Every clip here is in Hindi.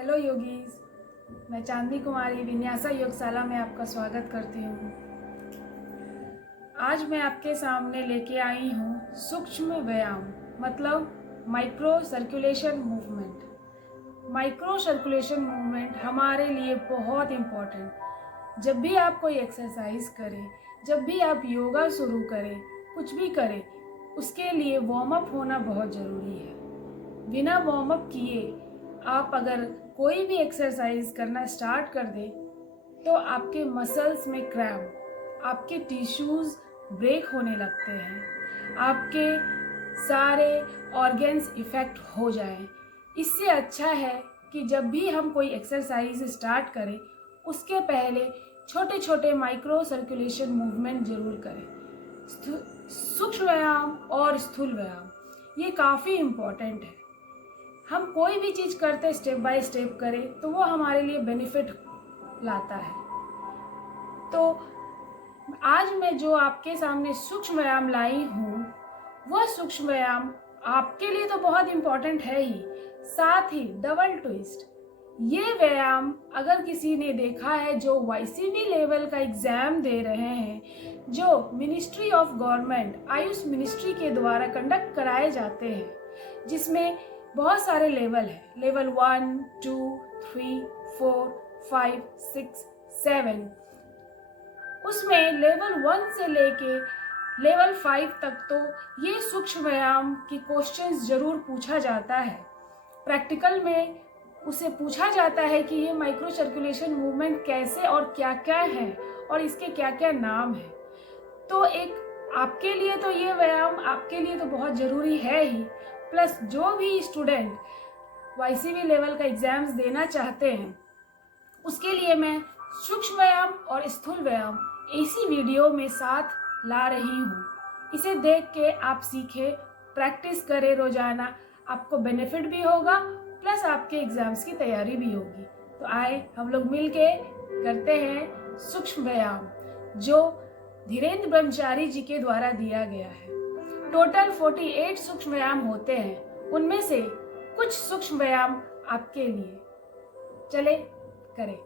हेलो योगीज, मैं चांदनी कुमारी विन्यासा योगशाला में आपका स्वागत करती हूँ। आज मैं आपके सामने लेके आई हूँ सूक्ष्म व्यायाम मतलब micro circulation movement. Micro circulation movement हमारे लिए बहुत इम्पोर्टेंट। जब भी आप कोई एक्सरसाइज करें, जब भी आप योगा शुरू करें, कुछ भी करें, उसके लिए वार्म अप होना बहुत ज़रूरी है। बिना वार्म अप किए आप अगर कोई भी एक्सरसाइज करना स्टार्ट कर दे तो आपके मसल्स में क्रैम्प, आपके टिश्यूज़ ब्रेक होने लगते हैं, आपके सारे ऑर्गन्स इफ़ेक्ट हो जाएं। इससे अच्छा है कि जब भी हम कोई एक्सरसाइज स्टार्ट करें उसके पहले छोटे छोटे माइक्रो सर्कुलेशन मूवमेंट ज़रूर करें। सूक्ष्म व्यायाम और स्थूल व्यायाम ये काफ़ी इम्पॉर्टेंट है। हम कोई भी चीज़ करते स्टेप बाय स्टेप करें तो वो हमारे लिए बेनिफिट लाता है। तो आज मैं जो आपके सामने सूक्ष्म व्यायाम लाई हूँ वह सूक्ष्म व्यायाम आपके लिए तो बहुत इम्पोर्टेंट है ही, साथ ही डबल ट्विस्ट। ये व्यायाम अगर किसी ने देखा है जो YCV लेवल का एग्ज़ाम दे रहे हैं, जो ministry of government Ayush ministry के द्वारा कंडक्ट कराए जाते हैं, जिसमें बहुत सारे लेवल हैं, लेवल 1, 2, 3, 4, 5, 6, 7। उसमें लेवल 1 से लेके लेवल 5 तक तो ये सूक्ष्म व्यायाम की क्वेश्चंस जरूर पूछा जाता है। प्रैक्टिकल में उसे पूछा जाता है कि ये माइक्रो सर्कुलेशन मूवमेंट कैसे और क्या क्या है और इसके क्या क्या नाम है। तो एक आपके लिए तो ये व्यायाम आपके लिए तो बहुत ज़रूरी है ही, प्लस जो भी स्टूडेंट YCV लेवल का एग्ज़ाम्स देना चाहते हैं उसके लिए मैं सूक्ष्म व्यायाम और स्थूल व्यायाम इसी वीडियो में साथ ला रही हूँ। इसे देख के आप सीखें, प्रैक्टिस करें रोज़ाना, आपको बेनिफिट भी होगा प्लस आपके एग्ज़ाम्स की तैयारी भी होगी। तो आए हम लोग मिल के करते हैं सूक्ष्म व्यायाम जो धीरेन्द्र ब्रह्मचारी जी के द्वारा दिया गया है। टोटल 48 सूक्ष्म व्यायाम होते हैं, उनमें से कुछ सूक्ष्म व्यायाम आपके लिए। चले करें।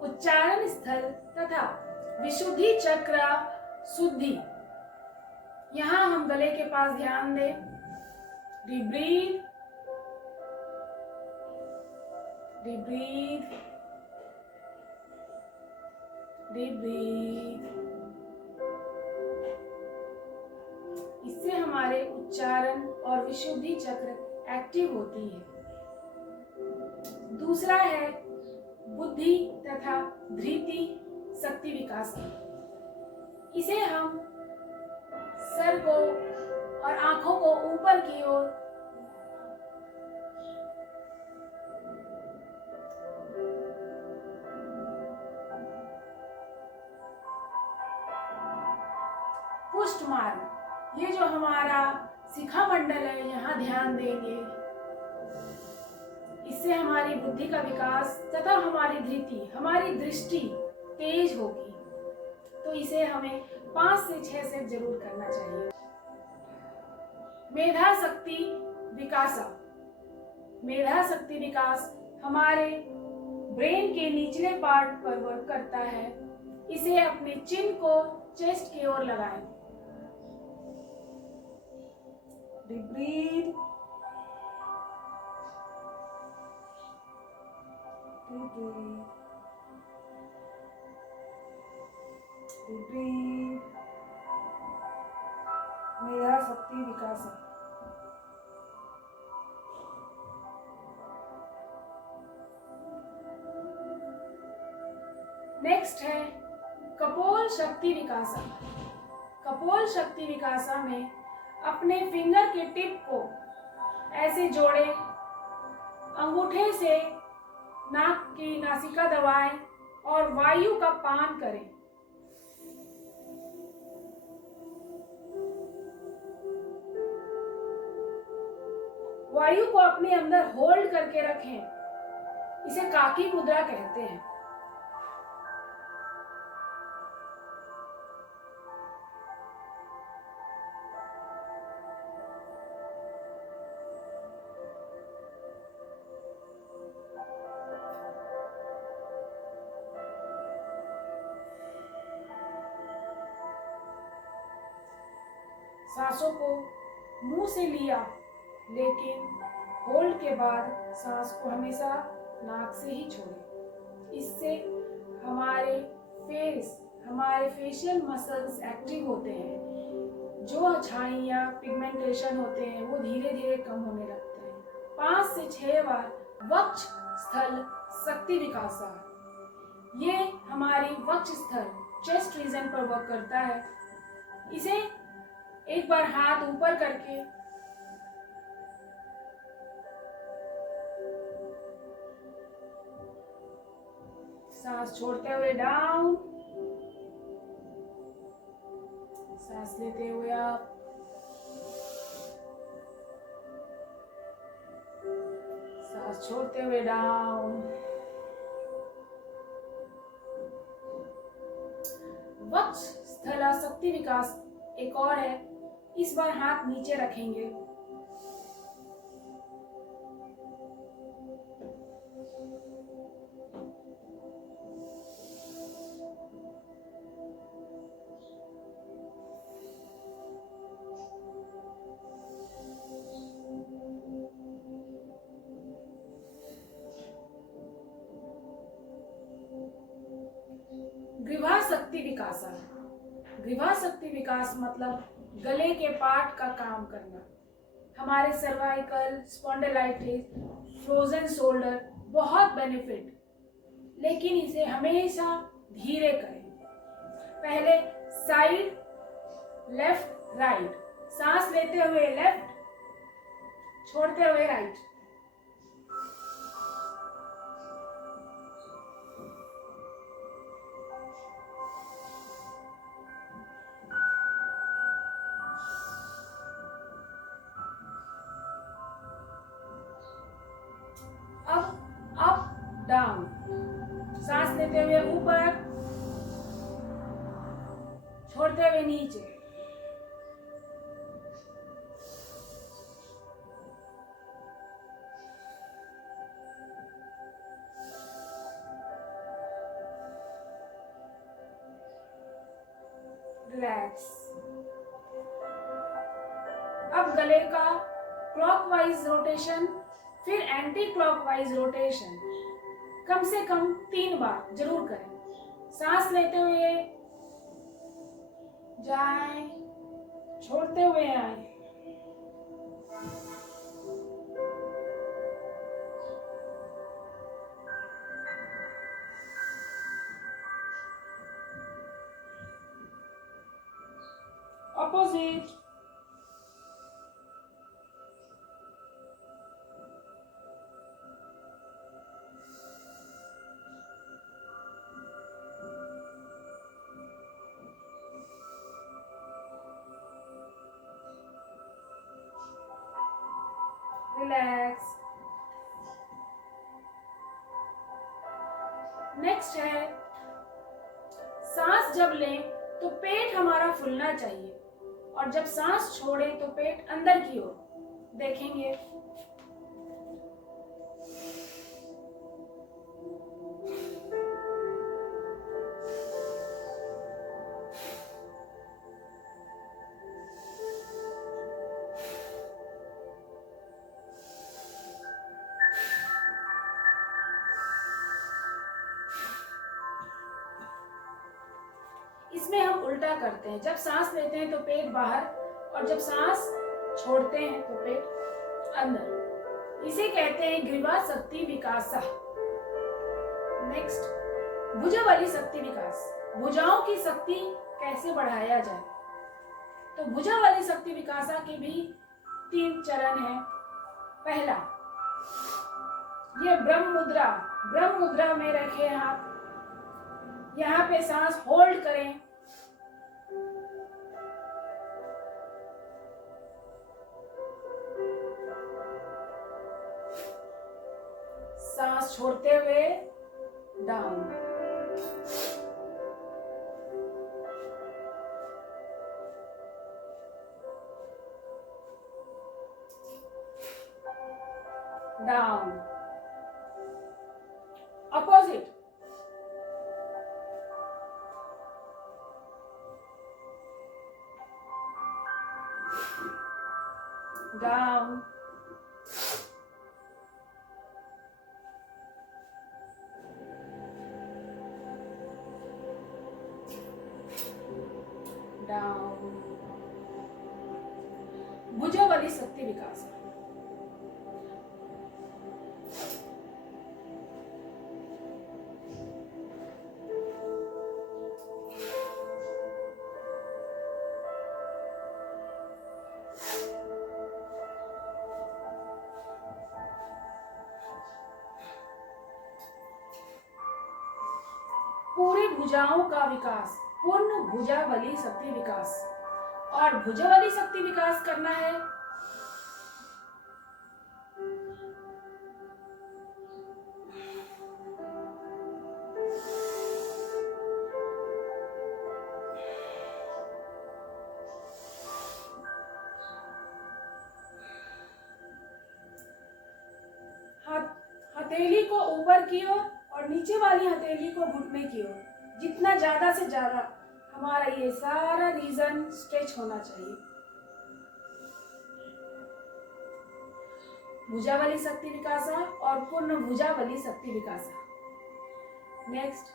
उच्चारण स्थल तथा विशुद्धि चक्र शुद्धि। यहाँ हम गले के पास ध्यान दें। Deep breath, deep breath, deep breathe. इससे हमारे उच्चारण और विशुद्धि चक्र एक्टिव होती है। दूसरा है बुद्धि तथा धृति शक्ति विकास। इसे हम सर को और आंखों को ऊपर की ओर पुष्ट मार्ग, ये जो हमारा शिखा मंडल है यहाँ ध्यान देंगे। इससे हमारी बुद्धि का विकास तथा हमारी धृति, हमारी दृष्टि तेज होगी। तो इसे हमें 5 से 6 सेट जरूर करना चाहिए। मेधा शक्ति विकास। मेधा शक्ति विकास हमारे ब्रेन के निचले पार्ट पर वर्क करता है। इसे अपने चिन को चेस्ट की ओर लगाएं। Deep breath, deep breath, deep breath. मेधा शक्ति विकास। नेक्स्ट है कपोल शक्ति विकासा। कपोल शक्ति विकासा में अपने फिंगर के टिप को ऐसे जोड़े, अंगूठे से नाक की नासिका दबाएं और वायु का पान करें। वायु को अपने अंदर होल्ड करके रखें। इसे काकी मुद्रा कहते हैं। सांसों को मुंह से लिया, लेकिन होल्ड के बाद सांस को हमेशा नाक से ही छोड़ें। इससे हमारे फेशियल मसल्स एक्टिव होते हैं। जो छाइयाँ पिगमेंटेशन होते हैं वो धीरे धीरे कम होने लगते हैं। 5 से 6 बार वक्ष स्थल शक्ति विकासा, ये हमारी वक्ष स्थल चेस्ट रीजन पर वर्क करता है। इसे एक बार हाथ ऊपर करके सांस छोड़ते हुए डाउन, सांस लेते हुए अप, सांस छोड़ते हुए डाउन। वक्ष स्थला शक्ति विकास एक और है। इस बार हाथ नीचे रखेंगे, ग्रीवा शक्ति विकास। ग्रीवा शक्ति विकास मतलब गले के पार्ट का काम करना। हमारे सर्वाइकल, स्पॉन्डिलाइटिस, फ्रोजन शोल्डर बहुत बेनिफिट, लेकिन इसे हमेशा धीरे करें। पहले साइड, लेफ्ट, राइट, सांस लेते हुए लेफ्ट, छोड़ते हुए राइट। अप डाउन, सांस लेते हुए ऊपर, छोड़ते हुए नीचे। रिलैक्स। अब गले का क्लॉकवाइज रोटेशन, फिर एंटी क्लॉकवाइज रोटेशन कम से कम 3 बार जरूर करें। सांस लेते हुए जाएं, छोड़ते हुए आए। ऑपोजिट। रिलैक्स। नेक्स्ट है, सांस जब लें तो पेट हमारा फूलना चाहिए, और जब सांस छोड़ें तो पेट अंदर की ओर देखेंगे। इसमें हम उल्टा करते हैं। जब सांस लेते हैं तो पेट बाहर, और जब सांस छोड़ते हैं तो पेट अंदर। इसे कहते हैं ग्रीवा शक्ति विकास। नेक्स्ट, भुजा वाली शक्ति विकास। भुजाओं की शक्ति कैसे बढ़ाया जाए? तो भुजा वाली शक्ति विकास के भी 3 चरण हैं। पहला, ये ब्रह्म मुद्रा। ब्रह्म मुद्रा में रखे हाथ, यहाँ पे सांस होल्ड करें, सांस छोड़ते हुए down. Down. Opposite. down, down. भुजबली शक्ति विकास. पूरी भुजाओं का विकास, पूर्ण भुजावली शक्ति विकास. और भुजावली शक्ति विकास करना है हथेली को ऊपर की ओर और नीचे वाली हथेली को घुटने की ओर. जितना ज्यादा से ज्यादा हमारा ये सारा रीजन स्ट्रेच होना चाहिए. भुजावली शक्ति विकासा और पूर्ण भुजावली शक्ति विकासा. नेक्स्ट,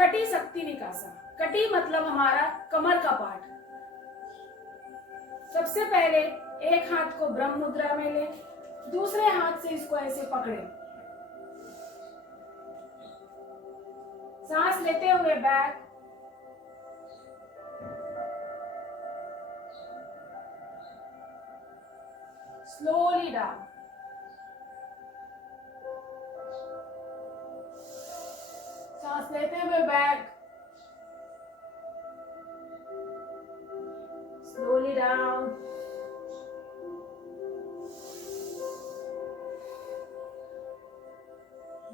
कटी शक्ति विकासा. कटी मतलब हमारा कमर का पार्ट. सबसे पहले एक हाथ को ब्रह्म मुद्रा में ले, दूसरे हाथ से इसको ऐसे पकड़े, सांस लेते हुए बैक, स्लोली डाउन. सांस लेते हुए बैक, स्लोली डाउन.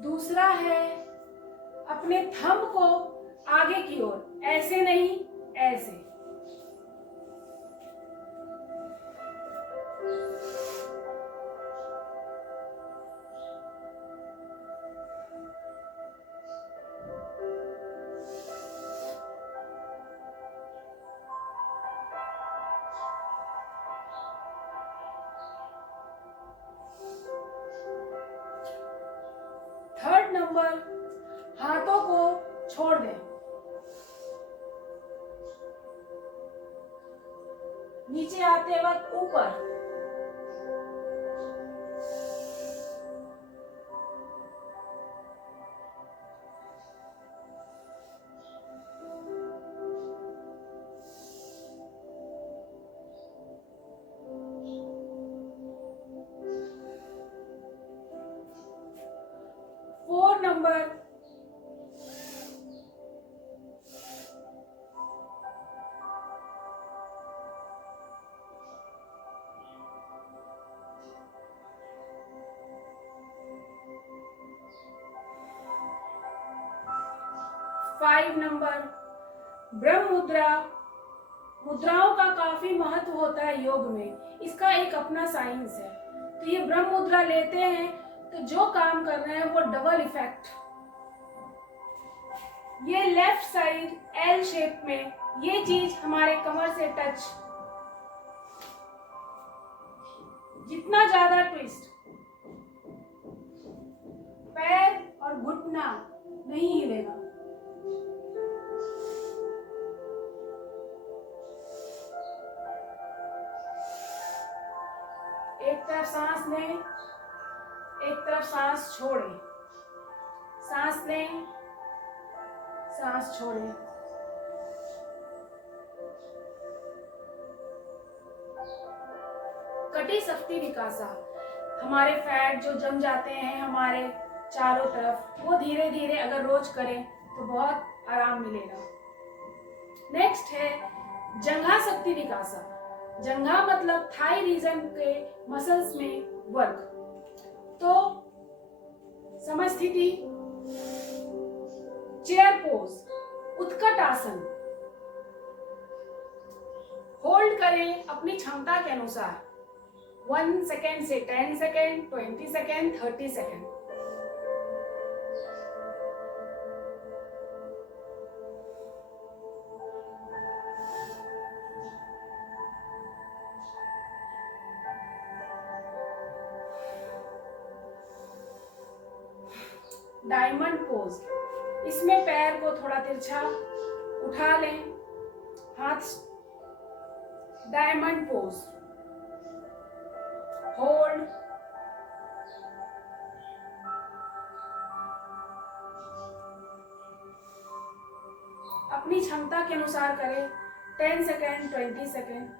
दूसरा है अपने थंब को आगे की ओर, ऐसे नहीं, ऐसे. थर्ड नंबर, हाथों को छोड़ दें, नीचे आते वक्त ऊपर. फोर नंबर, फाइव नंबर, ब्रह्म मुद्रा. मुद्राओं का काफी महत्व होता है योग में. इसका एक अपना साइंस है. तो ये ब्रह्म मुद्रा लेते हैं तो जो काम कर रहे हैं वो डबल इफेक्ट. ये लेफ्ट साइड एल शेप में, ये चीज हमारे कमर से टच. जितना ज्यादा ट्विस्ट, पैर और घुटना नहीं हिलेगा. एक तरफ सांस लें, एक तरफ सांस छोड़ें. सांस लें, सांस छोड़ें. कटी शक्ति विकासा. हमारे फैट जो जम जाते हैं हमारे चारों तरफ, वो धीरे धीरे अगर रोज करें तो बहुत आराम मिलेगा. नेक्स्ट है जंघा शक्ति विकासा. जंघा मतलब थाई रीजन के मसल्स में वर्क. तो समस्थिति, चेयर पोज, उत्कट आसन. होल्ड करें अपनी क्षमता के अनुसार. 1 सेकेंड से 10 second, 20 second, 30 second. Diamond pose. इसमें पैर को थोड़ा तिरछा उठा लें, हाथ डायमंड पोज, होल्ड, अपनी क्षमता के अनुसार करें, 10 सेकेंड, 20 सेकेंड।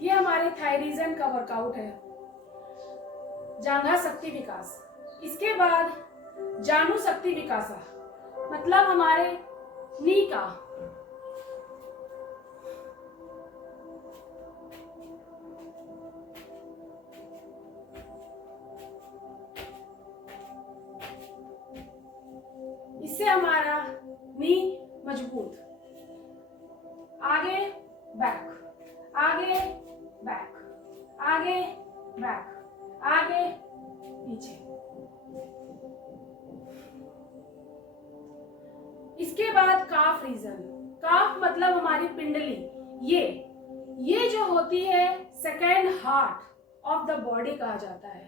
ये हमारे थाई रीजन का वर्कआउट है, जांघा शक्ति विकास। इसके बाद जानु शक्ति विकासा, मतलब हमारे नी का। इससे हमारा नी मजबूत, आगे बैक, आगे बैक, आगे बैक, आगे पीछे। इसके बाद काफ रीजन। काफ मतलब हमारी पिंडली। ये जो होती है second heart of the body कहा जाता है।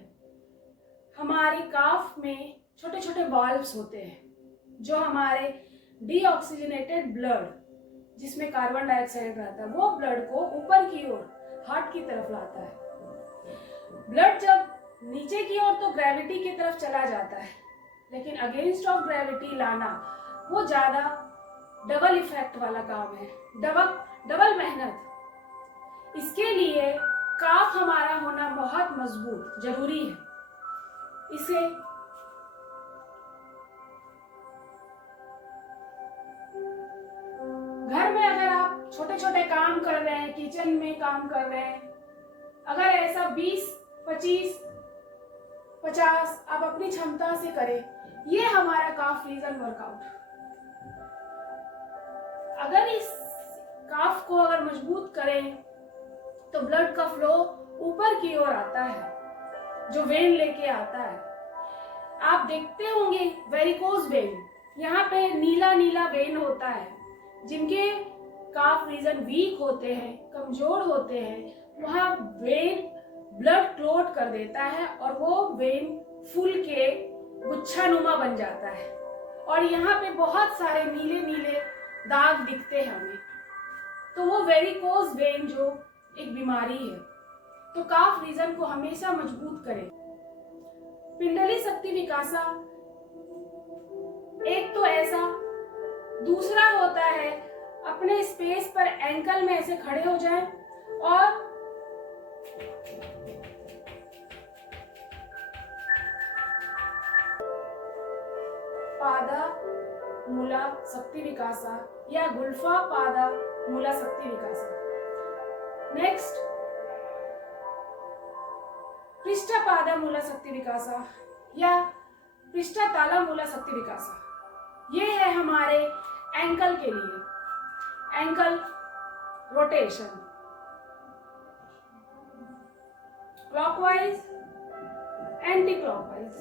हमारी काफ में छोटे छोटे वाल्व्स होते हैं जो हमारे डीऑक्सीजनेटेड ब्लड, जिसमें कार्बन डाइऑक्साइड रहता है, वो ब्लड को ऊपर की ओर हार्ट की तरफ लाता है। ब्लड जब नीचे की ओर तो ग्रेविटी की तरफ चला जाता है, लेकिन अगेंस्ट ऑफ ग्रेविटी लाना वो ज्यादा डबल इफेक्ट वाला काम है, डबल मेहनत। इसके लिए काफ हमारा होना बहुत मजबूत जरूरी है। इसे घर में अगर आप छोटे छोटे काम कर रहे हैं, किचन में काम कर रहे हैं, अगर ऐसा 20, 25, 50 आप अपनी क्षमता से करें, ये हमारा काफ रीजन वर्कआउट। अगर इस काफ को अगर मजबूत करें तो ब्लड का फ्लो ऊपर की ओर आता है, जो वेन लेके आता है। आप देखते होंगे वेरिकोज वेन, यहाँ पे नीला नीला वेन होता है। जिनके काफ रीजन वीक होते हैं, कमजोर होते हैं, वहाँ वेन ब्लड क्लोट कर देता है और वो वेन फूल के गुच्छानुमा बन जाता है और यहाँ पे बहुत सारे नीले नीले दाग दिखते हैं हमें। तो वो वेरिकोज वेन जो एक बीमारी है। तो काफ रीजन को हमेशा मजबूत करें। पिंडली शक्ति विकासा एक तो ऐसा, दूसरा होता है अपने स्पेस पर एंकल में ऐसे खड़े हो जाएं और पादा मूला शक्ति विकासा या गुल्फा पादा मूला शक्ति विकासा। नेक्स्ट पृष्ठा पादा मूला शक्ति विकासा या पृष्ठा ताला मूला शक्ति विकासा। ये है हमारे एंकल के लिए। Ankle rotation clockwise, anti clockwise.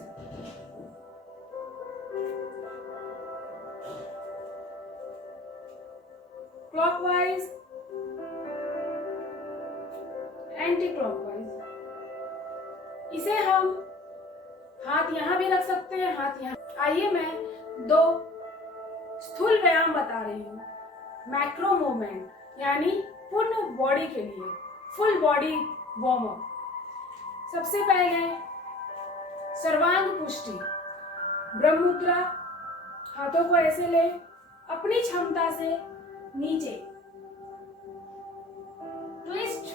Clockwise, anti clockwise. इसे हम हाथ यहां भी रख सकते हैं, हाथ यहां। आइए मैं दो स्थूल व्यायाम बता रही हूँ। मैक्रो मूवमेंट यानी पूर्ण बॉडी के लिए, फुल बॉडी वार्म अप। सबसे पहले सर्वांग पुष्टि, ब्रह्ममुद्रा। हाथों को ऐसे ले, अपनी क्षमता से नीचे ट्विस्ट,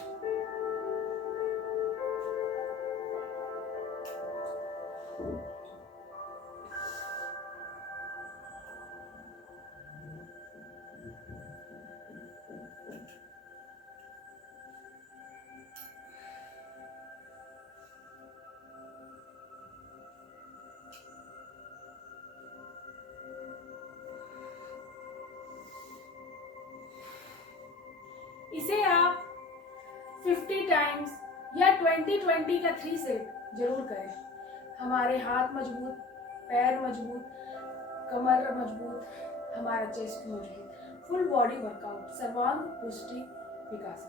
इसे आप 50 टाइम्स या 20-20 का 3 सेट जरूर करें। हमारे हाथ मजबूत, पैर मजबूत, कमर मजबूत, हमारा चेस्ट मजबूत, फुल बॉडी वर्कआउट, सर्वांग पुष्टि विकास।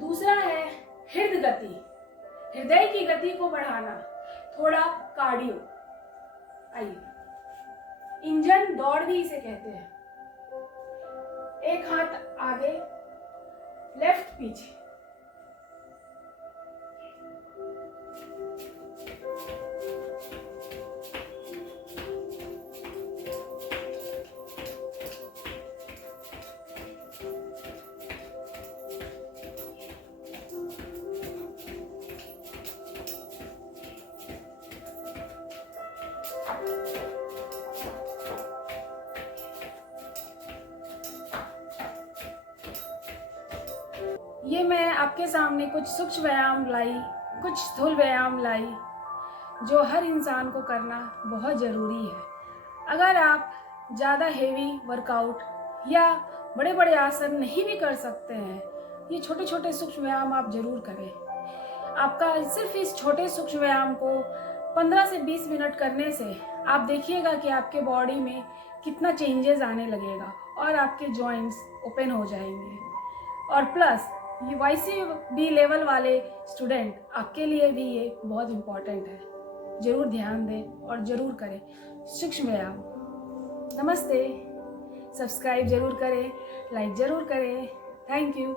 दूसरा है हृदय गति, हृदय की गति को बढ़ाना, थोड़ा कार्डियो। आइए, इंजन दौड़ भी इसे कहते हैं। एक हाथ आगे, लेफ्ट पीछे। ये मैं आपके सामने कुछ सूक्ष्म व्यायाम लाई, कुछ स्थूल व्यायाम लाई, जो हर इंसान को करना बहुत ज़रूरी है। अगर आप ज़्यादा हेवी वर्कआउट या बड़े बड़े आसन नहीं भी कर सकते हैं, ये छोटे छोटे सूक्ष्म व्यायाम आप जरूर करें। आपका सिर्फ इस छोटे सूक्ष्म व्यायाम को 15 से 20 मिनट करने से आप देखिएगा कि आपके बॉडी में कितना चेंजेस आने लगेगा और आपके जॉइंट्स ओपन हो जाएंगे। और प्लस ये YCB लेवल वाले स्टूडेंट, आपके लिए भी ये बहुत इम्पॉर्टेंट है। ज़रूर ध्यान दें और ज़रूर करें सूक्ष्म व्यायाम। नमस्ते, सब्सक्राइब ज़रूर करें, लाइक ज़रूर करें। Thank you.